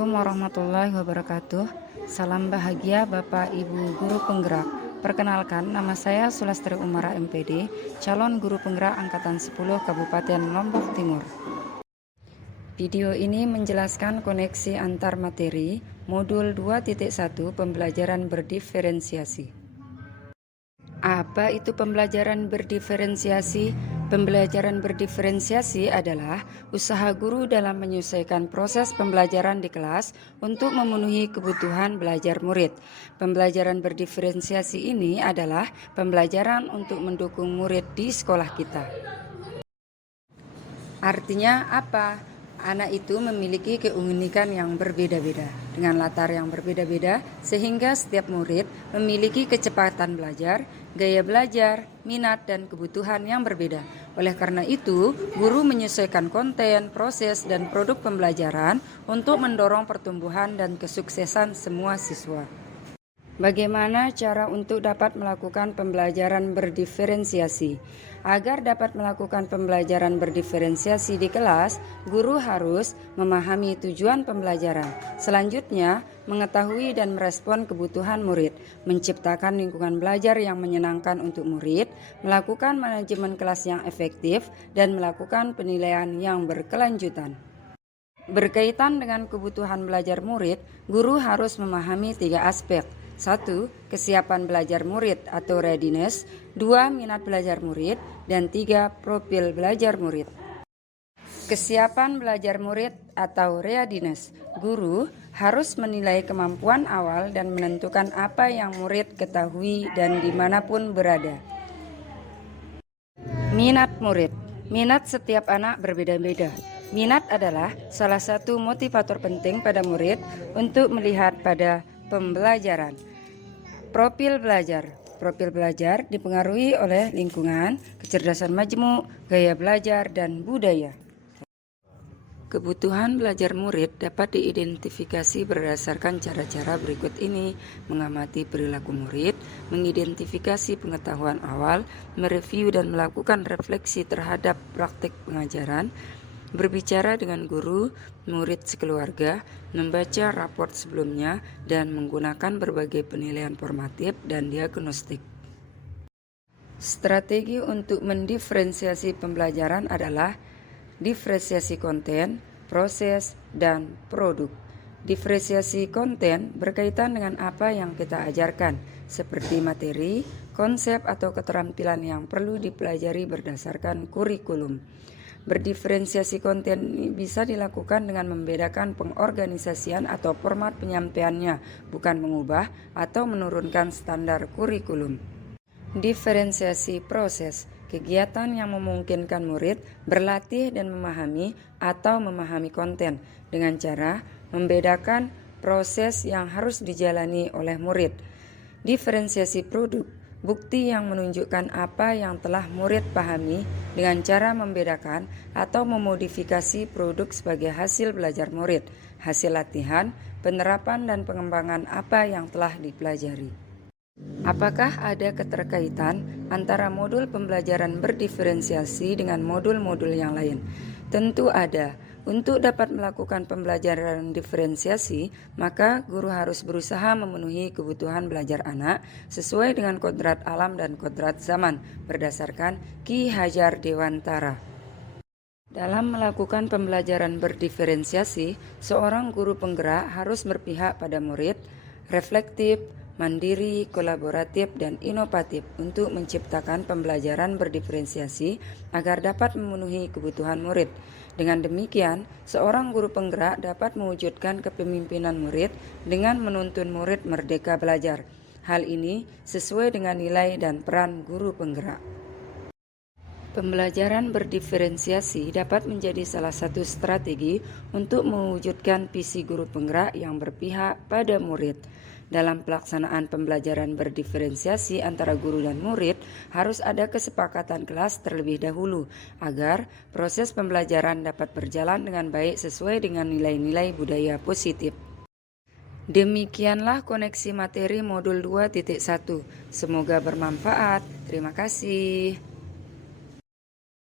Assalamualaikum warahmatullahi wabarakatuh. Salam bahagia Bapak Ibu Guru Penggerak. Perkenalkan, nama saya Sulastri Umara MPD, calon Guru Penggerak Angkatan 10 Kabupaten Lombok Timur. Video ini menjelaskan koneksi antar materi modul 2.1 pembelajaran berdiferensiasi. Apa itu pembelajaran berdiferensiasi? Pembelajaran berdiferensiasi adalah usaha guru dalam menyesuaikan proses pembelajaran di kelas untuk memenuhi kebutuhan belajar murid. Pembelajaran berdiferensiasi ini adalah pembelajaran untuk mendukung murid di sekolah kita. Artinya apa? Anak itu memiliki keunikan yang berbeda-beda, dengan latar yang berbeda-beda, sehingga setiap murid memiliki kecepatan belajar, gaya belajar, minat, dan kebutuhan yang berbeda. Oleh karena itu, guru menyesuaikan konten, proses, dan produk pembelajaran untuk mendorong pertumbuhan dan kesuksesan semua siswa. Bagaimana cara untuk dapat melakukan pembelajaran berdiferensiasi? Agar dapat melakukan pembelajaran berdiferensiasi di kelas, guru harus memahami tujuan pembelajaran. Selanjutnya, mengetahui dan merespon kebutuhan murid, menciptakan lingkungan belajar yang menyenangkan untuk murid, melakukan manajemen kelas yang efektif, dan melakukan penilaian yang berkelanjutan. Berkaitan dengan kebutuhan belajar murid, guru harus memahami 3 aspek. 1. Kesiapan belajar murid atau readiness. 2. Minat belajar murid. Dan 3. Profil belajar murid. Kesiapan belajar murid atau readiness. Guru harus menilai kemampuan awal dan menentukan apa yang murid ketahui dan dimanapun berada. Minat murid. Minat setiap anak berbeda-beda. Minat adalah salah satu motivator penting pada murid untuk melihat pada pembelajaran. Profil belajar. Profil belajar dipengaruhi oleh lingkungan, kecerdasan majmuk, gaya belajar, dan budaya. Kebutuhan belajar murid dapat diidentifikasi berdasarkan cara-cara berikut ini: mengamati perilaku murid, mengidentifikasi pengetahuan awal, mereview dan melakukan refleksi terhadap praktik pengajaran, berbicara dengan guru, murid sekeluarga, membaca raport sebelumnya, dan menggunakan berbagai penilaian formatif dan diagnostik. Strategi untuk mendiferensiasi pembelajaran adalah diferensiasi konten, proses, dan produk. Diferensiasi konten berkaitan dengan apa yang kita ajarkan, seperti materi, konsep, atau keterampilan yang perlu dipelajari berdasarkan kurikulum. Berdiferensiasi konten bisa dilakukan dengan membedakan pengorganisasian atau format penyampaiannya, bukan mengubah atau menurunkan standar kurikulum. Diferensiasi proses, kegiatan yang memungkinkan murid berlatih dan memahami atau memahami konten dengan cara membedakan proses yang harus dijalani oleh murid. Diferensiasi produk, bukti yang menunjukkan apa yang telah murid pahami dengan cara membedakan atau memodifikasi produk sebagai hasil belajar murid, hasil latihan, penerapan dan pengembangan apa yang telah dipelajari. Apakah ada keterkaitan antara modul pembelajaran berdiferensiasi dengan modul-modul yang lain? Tentu ada. Untuk dapat melakukan pembelajaran diferensiasi, maka guru harus berusaha memenuhi kebutuhan belajar anak sesuai dengan kodrat alam dan kodrat zaman berdasarkan Ki Hajar Dewantara. Dalam melakukan pembelajaran berdiferensiasi, seorang guru penggerak harus berpihak pada murid, reflektif, mandiri, kolaboratif, dan inovatif untuk menciptakan pembelajaran berdiferensiasi agar dapat memenuhi kebutuhan murid. Dengan demikian, seorang guru penggerak dapat mewujudkan kepemimpinan murid dengan menuntun murid merdeka belajar. Hal ini sesuai dengan nilai dan peran guru penggerak. Pembelajaran berdiferensiasi dapat menjadi salah satu strategi untuk mewujudkan visi guru penggerak yang berpihak pada murid. Dalam pelaksanaan pembelajaran berdiferensiasi antara guru dan murid, harus ada kesepakatan kelas terlebih dahulu agar proses pembelajaran dapat berjalan dengan baik sesuai dengan nilai-nilai budaya positif. Demikianlah koneksi materi modul 2.1. Semoga bermanfaat. Terima kasih.